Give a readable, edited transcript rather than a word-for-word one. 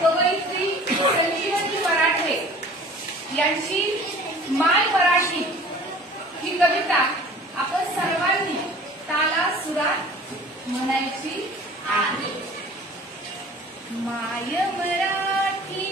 कवयित्री संजीवनी मराठे यांची माय मराठी ही कविता आपण सर्वांनी ताला सुरात म्हणायची आहे. माय मराठी